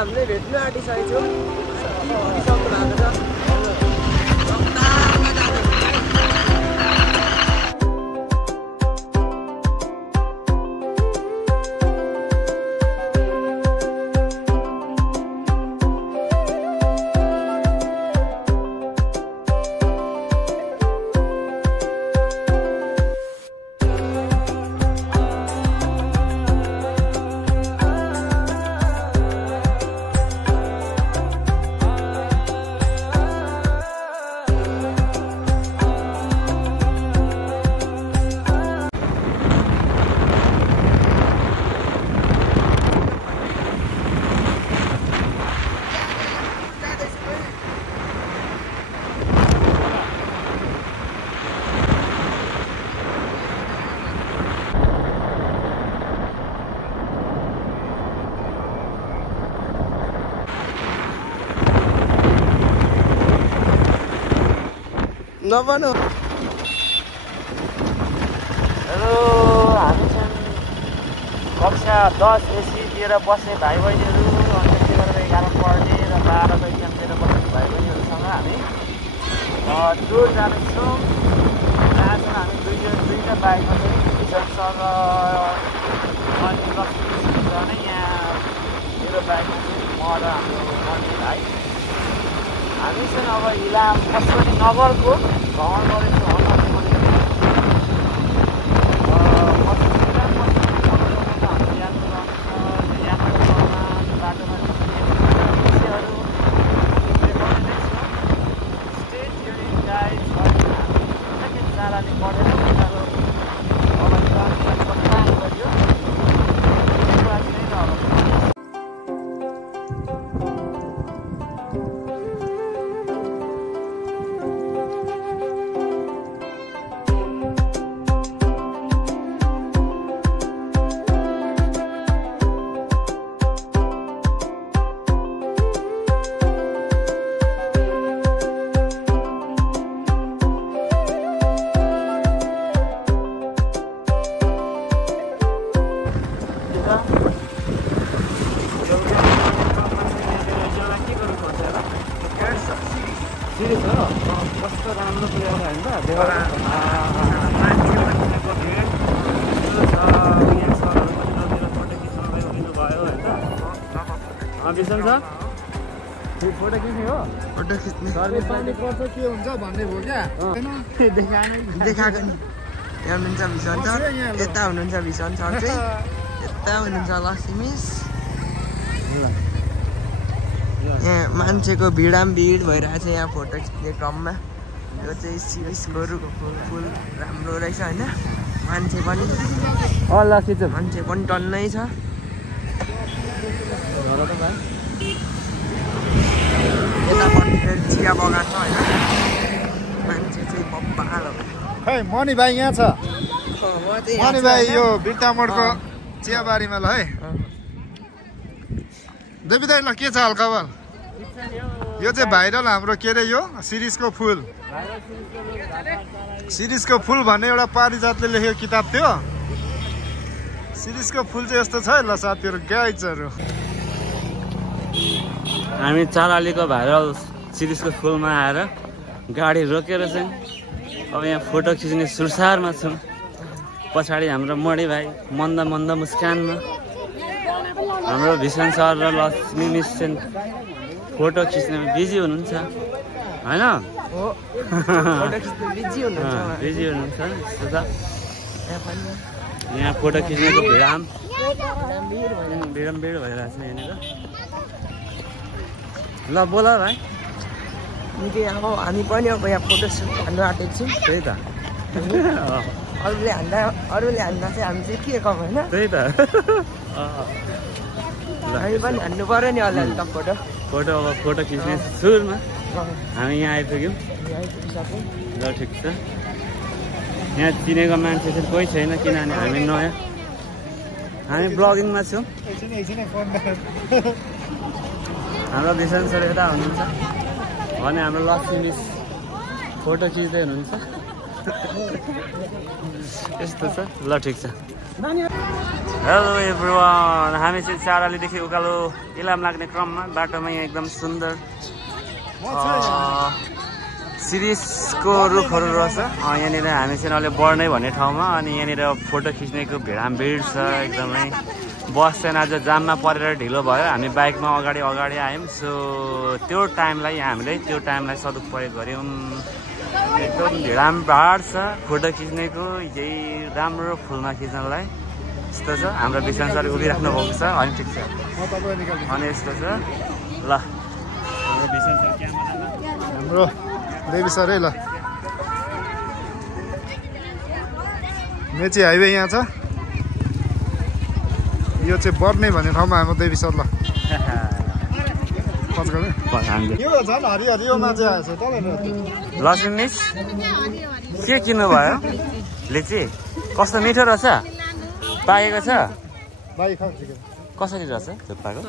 हामीले भेट्न आँटिसकेको छौँ पुगिसक्नु भएको छ नभनु हेलो हामी चाहिँ कक्षा 10 एसीतिर बस्ने भाइ बहिनीहरू अनि त्यसले गर्दा 11 पढ्ने र 12 इक्जाम दिएर बस्ने भाइ बहिनीहरूसँग हामी टुर जाँदैछौँ। जहाँ चाहिँ हामी दुईवटा बाइकमा चाहिँ किशन सर अनि लक्ष्मी नै यहाँ मेरो बाइकमा चाहिँ म र हाम्रो मर्ने भाइ हामी चाहिँ अब इलाम पशुपति नगरको भ्रमण गरेको कस्तो राम्रो प्लेयर होइन विषम छ फोटो खिच्ने हो फोटो खिच्ने के हुन्छ भन्ने भयो क्या देखाएको नि यहाँ हुनुहुन्छ भिसन सर यता हुनुहुन्छ भिसन सर चाहिँ यता हुनुहुन्छ लक्ष्मी यहाँ मान्छेको भिड भइरहेछ यहाँ फोटो खिच्ने क्रममा। यो चाहिँ सिरिसको फुल राम्रो रहेछ होइन मान्छे पनि टन्नै छ। यतापट्टि फेरि चिया बगान छ होइन मान्छे चाहिँ बब्बाल हो। खै मनी भाइ यहाँ छ मनी भाइ यो बिर्तामोडको चियाबारीमा ल है देवी दाइ ल के छ हालखबर यो चाहिँ भाइरल हाम्रो के अरे यो सिरिसको फुल भन्ने एउटा पारिजातले लेखेको किताब थियो। सिरिसको फुल चाहिँ यस्तो छ है ल साथीहरू गाइजहरू हामी चालालीको भाइरल सिरिसको फुलमा आएर गाडी रोकेर चाहिँ अब यहाँ फोटो खिच्ने सुरसारमा छौँ। पछाडि हाम्रो मणि भाइ मन्द मुस्कानमा हाम्रो भिसन सर र लक्ष्मी मिस चाहिँ फोटो खिच्नेमा बिजी हुनुहुन्छ होइन बिजी हुनुहुन्छ यस्तो छ। यहाँ फोटो खिच्नेको भिड भइरहेछ यहाँनिर। ल बोल भाइ निकै अब हामी पनि अब यहाँ फोटो हान्नु आँटेको छौँ। त्यही त अरूले हान्दा चाहिँ हामी चाहिँ के कम होइन त्यही त हामी पनि हान्नु पर्यो नि अलिअलि त फोटो। फोटो खिच्ने सुरुमा हामी यहाँ आइपुग्यौँ। ल ठिक छ। यहाँ चिनेको मान्छे चाहिँ कोही छैन किनभने हामी नयाँ, हामी ब्लगिङमा छौँ। हाम्रो विशाल सर यता हुनुहुन्छ भने हाम्रो लक्ष्मी मिस फोटो खिच्दै हुनुहुन्छ। यस्तो छ। ल ठिक छ। हेलो एभ्रिवान, हामी चाहिँ चारालीदेखि उकालो इलाम लाग्ने क्रममा बाटोमा यहाँ एकदम सुन्दर सिरिसको रुखहरू रहेछ। यहाँनिर हामी चाहिँ अहिले बढ्ने भन्ने ठाउँमा, अनि यहाँनिर फोटो खिच्नेको भिड छ एकदमै। बस चाहिँ आज जाममा परेर ढिलो भयो, हामी बाइकमा अगाडि आयौँ। सो त्यो टाइमलाई सदुपयोग गऱ्यौँ। एकदम भिड छ फोटो खिच्नेको, यही राम्रो फुलमा खिच्नलाई। यस्तो छ। हाम्रो विशाल सर उभिराख्नु भएको छ। अनि ठिक छ। अनि यस्तो छ। ल हाम्रो देवी सर है। ल मेची हाइवे यहाँ छ। यो चाहिँ बर्ने भन्ने ठाउँमा हाम्रो देवी सर। ल यो झन् हरियोमा चाहिँ आएछ तपाईँहरू। लसुन मिस के किन्नु भयो? लिची कस्तो मिठो रहेछ? पाकेको छ? कसरी रहेछ थुक्पाको?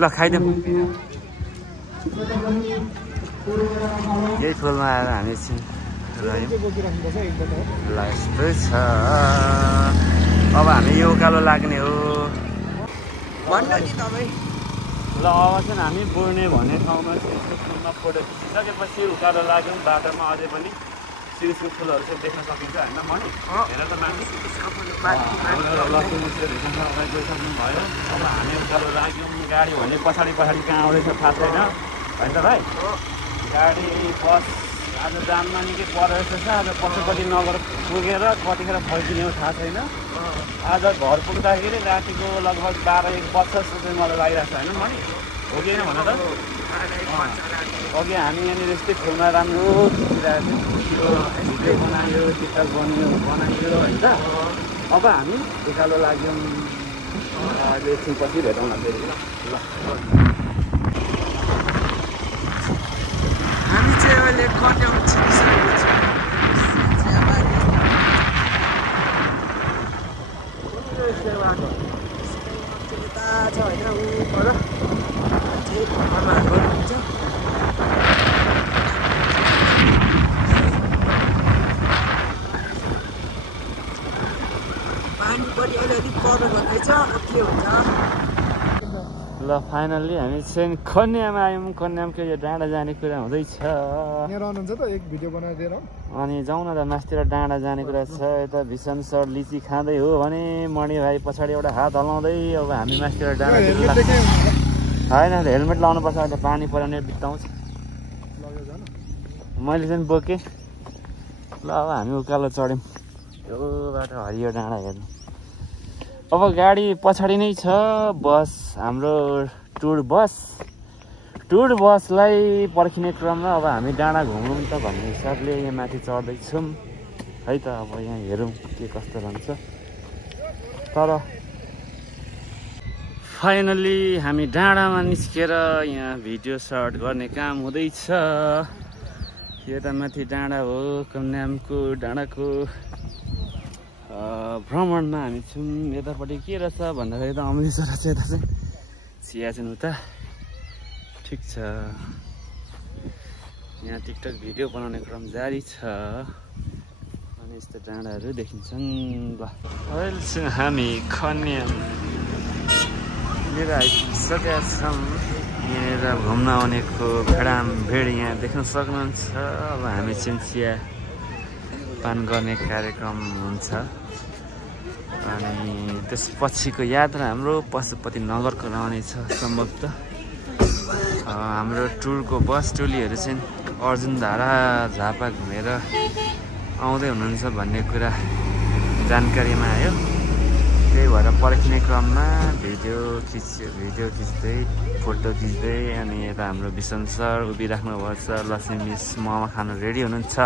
ल खाइदिउँ। यही फुलमा आएर हामी एकछिन रह्यौँ। ल यस्तै छ। अब हामी यो उकालो लाग्ने हो। ल अब चाहिँ हामी बोर्ने भन्ने ठाउँमा फुलमा फोटो खिचिसकेपछि उकालो लाग्यौँ। बाटोमा अझै पनि सिरिसको फुलहरू चाहिँ देख्न सकिन्छ होइन? मनी हेर त मान्छे गइसक्नु भयो। अब हामी उकालो लाग्यौँ। गाडी भने पछाडि कहाँ आउँदैछ थाहा छैन होइन त भाइ? गाडी बस आज जाममा निकै परेको छ। आज पशुपति नगर पुगेर कतिखेर फर्किने हो थाहा छैन। आज घर पुग्दाखेरि रातिको लगभग 12-1 बज्छ जस्तो चाहिँ मलाई लागिरहेको छ होइन मनी? हो कि होइन भन त? अघि हामी यहाँनिर यस्तै फुलमा राम्रो खिचिरहेको थियौँ। भिडियो बनायो, टिकटक बनायो होइन त? अब हामी उकालो लाग्यौँ। अहिले एकछिनपछि भेटौँला फेरि। ल हामी चाहिँ अहिले कन्याम छिरिसकेको छौँ। यता छ होइन? उपर चाहिँ आमाहरू हुन्छ। पानी पनि अलिअलि पर्नु भन्दैछ। के हुन्छ? ल फाइनल्ली हामी चाहिँ कन्यामा आयौँ। कन्यामको यो डाँडा जाने कुरा हुँदैछ। यहाँ रहनुहुन्छ त एक भिडियो बनाइदिएर। अनि जाउँ न त मास्तिर डाँडा जाने कुरा छ। यता भिसन सर लिची खाँदै हो भने मणि भाइ पछाडि एउटा हात हलाउँदै अब हामी मास्तिर डाँडा होइन हेलमेट लाउनुपर्छ। अहिले पानी पऱ्यो बित्ताउँछ। मैले चाहिँ बोकेँ। ल अब हामी उकालो चढ्यौँ। यो बाटो हरियो डाँडा हेर्नु। अब गाडी पछाडि नै छ बस, हाम्रो टुर बसलाई पर्खिने क्रममा अब हामी डाँडा घुमौँ त भन्ने हिसाबले यहाँ माथि चढ्दैछौँ है त। अब यहाँ हेरौँ के कस्तो रहन्छ। तर फाइनल्ली हामी डाँडामा निस्केर यहाँ भिडियो सर्ट गर्ने काम हुँदैछ। यता माथि डाँडा हो, कन्यामको डाँडाको भ्रमणमा हामी छौँ। यतापट्टि के रहेछ भन्दाखेरि त अमृतसर रहेछ। यता चाहिँ चिया चाहिँ उता। ठिक छ। यहाँ टिकटक भिडियो बनाउने क्रम जारी छ। अनि यस्तो डाँडाहरू देखिन्छन्। ल अहिले चाहिँ हामी कन्याम लिएर आइसकेका छौँ। यहाँनिर घुम्न आउनेको भिड यहाँ देख्न सक्नुहुन्छ। अब हामी चाहिँ चिया पान गर्ने कार्यक्रम हुन्छ। अनि त्यसपछिको यात्रा हाम्रो पशुपति नगरको रहनेछ सम्भवतः। हाम्रो टुरको बस टोलीहरू चाहिँ अर्जुनधारा झापा घुमेर आउँदै हुनुहुन्छ भन्ने कुरा जानकारीमा आयो। त्यही भएर पर्खिने क्रममा भिडियो खिच्दै फोटो खिच्दै अनि यता हाम्रो विसन सर उभिराख्नु भएको छ। लक्ष्मी मिस मोमो खानु रेडी हुनुहुन्छ।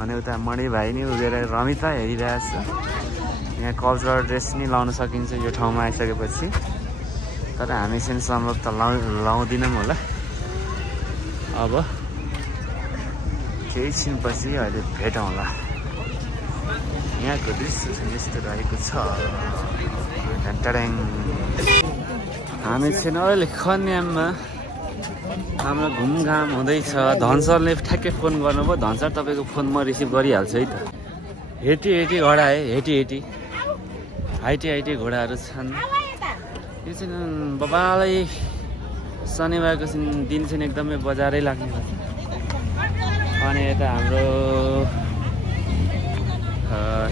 अनि उता मणि भाइ नि उभिएर रमिता हेरिरहेछ। यहाँ कल्चरल ड्रेस नि लाउन सकिन्छ यो ठाउँमा आइसकेपछि। तर हामी चाहिँ सम्भव त लाउँदिनौँ होला। अब केही छिनपछि अहिले भेटौँला। यहाँको दृश्य चाहिँ यस्तो रहेको छ। हामी चाहिँ अहिले कन्याममा हाम्रो घुमघाम हुँदैछ। धनसरले ठ्याक्कै फोन गर्नुभयो। धनसर तपाईँको फोन म रिसिभ गरिहाल्छु है त। हेटी घोडा है, हाइटी घोडाहरू छन्। यो चाहिँ बबालै शनिबारको दिन चाहिँ एकदमै बजारै लाग्ने गर्छ। अनि यता हाम्रो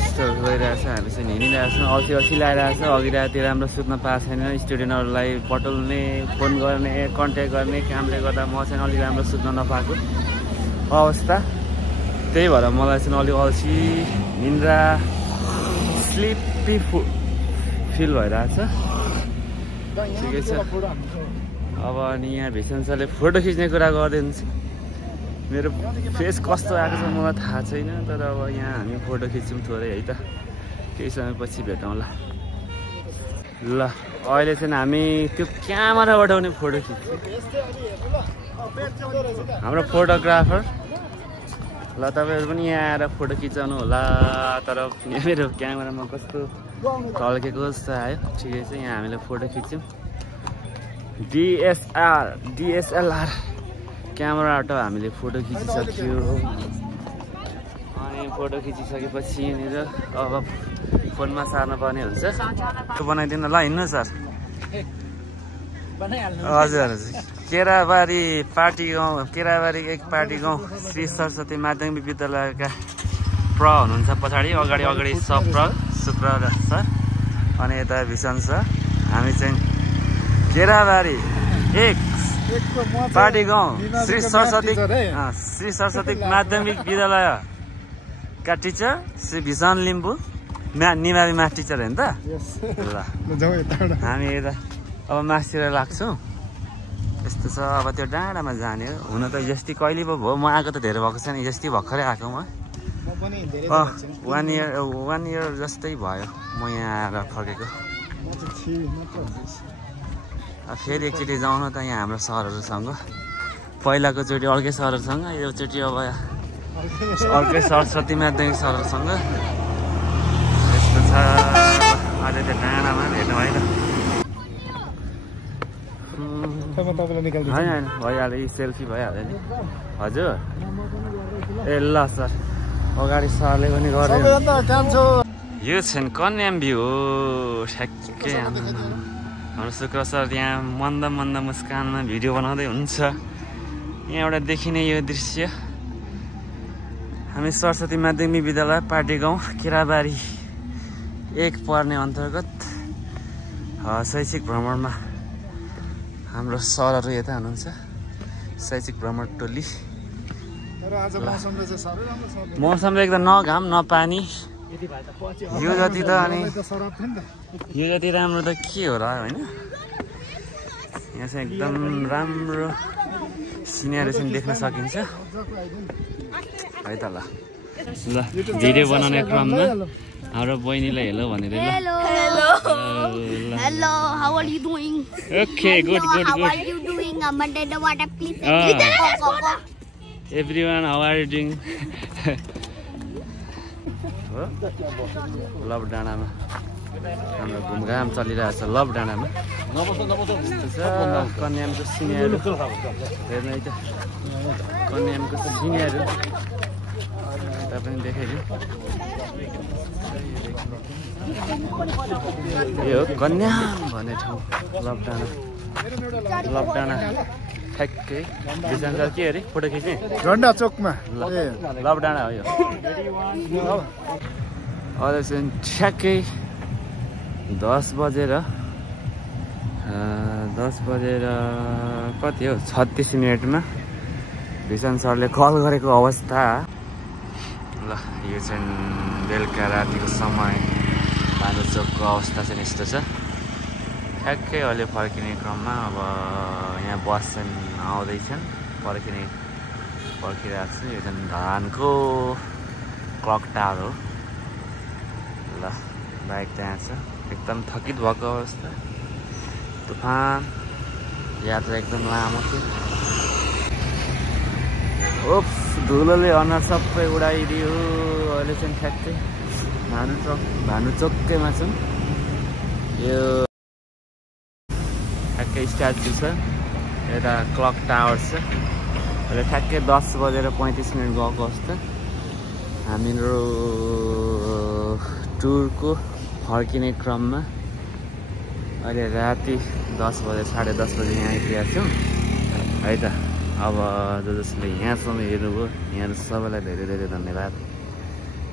स्टोर गइरहेछ। हामी चाहिँ हिँडिरहेको छौँ। अल्छी लगाइरहेको छ। अघि राति राम्रो सुत्न पाएको छैन। स्टुडेन्टहरूलाई पठाउने, फोन गर्ने, कन्ट्याक्ट गर्ने कामले गर्दा म चाहिँ अलिक राम्रो सुत्न नपाएको अवस्था। त्यही भएर मलाई चाहिँ अलिक अल्छी, निन्द्रा, स्लिपी फिल भइरहेछ। ठिकै छ। अब अनि यहाँ भिसन सरले फोटो खिच्ने कुरा गर्दै हुन्छ। मेरो फेस कस्तो आएको छ मलाई थाहा छैन। तर अब यहाँ हामी फोटो खिच्छौँ थोरै है त। केही समयपछि भेटौँला। ल अहिले चाहिँ हामी त्यो क्यामेराबाट पनि फोटो खिच्छौँ। हाम्रो फोटोग्राफर। ल तपाईँहरू पनि यहाँ आएर फोटो खिचाउनु होला। तर मेरो क्यामेरामा कस्तो टल्केको जस्तो आयो। ठिकै छ। यहाँ हामीले फोटो खिच्यौँ। DSLR क्यामेराबाट हामीले फोटो खिचिसक्यो। अनि फोटो खिचिसकेपछि यहाँनिर अब फोनमा सार्न पर्ने हुन्छ। बनाइदिनु ल। हिँड्नु सर। हजुर केराबारी पार्टी गाउँ, केराबारी एक पार्टी गाउँ श्री सरस्वती माध्यमिक विद्यालयका हुनुहुन्छ पछाडि। अगाडि शुक्र सर अनि यता भिसन सर। हामी चाहिँ केराबारी एक पार्टी गाउँ श्री सरस्वती माध्यमिक विद्यालयका टिचर श्री भिसन लिम्बू निमावी माथ टिचर होइन त। ल हामी यता अब मासतिर लाग्छौँ। यस्तो छ। अब त्यो डाँडामा जाने हो। हुन त हिजोस्ति कहिले पो भयो। म आएको त धेरै भएको छैन। हिजोस्ति भर्खरै आएको म। 1 इयर जस्तै भयो म यहाँ आएर फर्केको। फेरि एकचोटि जाउँ न त यहाँ हाम्रो सरहरूसँग। पहिलाको चोटि अर्कै सरहरूसँग, योचोटि अब अर्कै सरस्वती माध्यमिक सरहरूसँग। यस्तो छ। अझै त्यो डाँडामा भेट्नु है त। होइन भइहाल्यो। यी सेल्फी भइहाल्यो नि। हजुर ए ल सर। अगाडि सरले पनि गर्यो। यो चाहिँ कन्याम भ्यू हो। ठ्याक्कै हाम्रो शुक्र सर यहाँ मन्द मुस्कानमा भिडियो बनाउँदै हुन्छ। यहाँबाट देखिने यो दृश्य। हामी सरस्वती माध्यमिक विद्यालय पार्टी गाउँ केराबारी एक पर्ने अन्तर्गत शैक्षिक भ्रमणमा हाम्रो सरहरू यता हुनुहुन्छ। शैक्षिक भ्रमण टोली। मौसमले एकदम न घाम न पानी। यो जति त अनि यो जति राम्रो त के हो र होइन। यहाँ चाहिँ एकदम राम्रो सिनेरी चाहिँ देख्न सकिन्छ है त। ल भिडियो बनाउने क्रममा हाम्रो बहिनीलाई हेलो भनेर। Hello, how are you doing? Okay, good. How are you doing? I'm under the water, please. Everyone, how are you doing? Love डाँडामा हाम्रो घुमघाम चलिरहेछ। लभ डाँडामा कन्यामको सिनियर हेर्नु है त। कन्यामको सिनियर यता पनि देखाइदिउँ। यो कन्याम भन्ने ठाउँ लभ डाँडा ठ्याक्कै। बिजन सर के अरे फोटो खिच्ने झन्डा चोकमा लभ डाँडा हो यो। अहिले चाहिँ ठ्याक्कै 10 बजेर कति हो 36 मिनटमा भिसन सरले कल गरेको अवस्था। ल यो चाहिँ बेलुका रातिको समय भानु चोकको अवस्था चाहिँ यस्तो छ। ठ्याक्कै अहिले फर्किने क्रममा अब यहाँ बस चाहिँ आउँदैछन्। पर्खिरहेको छु। यो चाहिँ धानको क्लक टावर हो। ल बाइक त्यहाँ छ एकदम थकित भएको अवस्था तुफान यात्रा एकदम लामो थियो ओप्स धुलोले अनुहार सबै उडाइदियो अहिले चाहिँ ठ्याक्कै भानुचोकैमा छौँ यो ठ्याक्कै स्ट्याचु छ यता क्लक टावर छ अहिले ठ्याक्कै 10:35 गएको अवस्था हामीहरू टुरको फर्किने क्रममा अहिले राति 10 बजे 10:30 बजे यहाँ आइपुगेका छौँ है त अब जसले यहाँसम्म हेर्नुभयो यहाँहरू सबैलाई धेरै धेरै धन्यवाद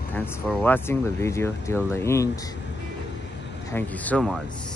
thanks for watching the video till the end thank you so much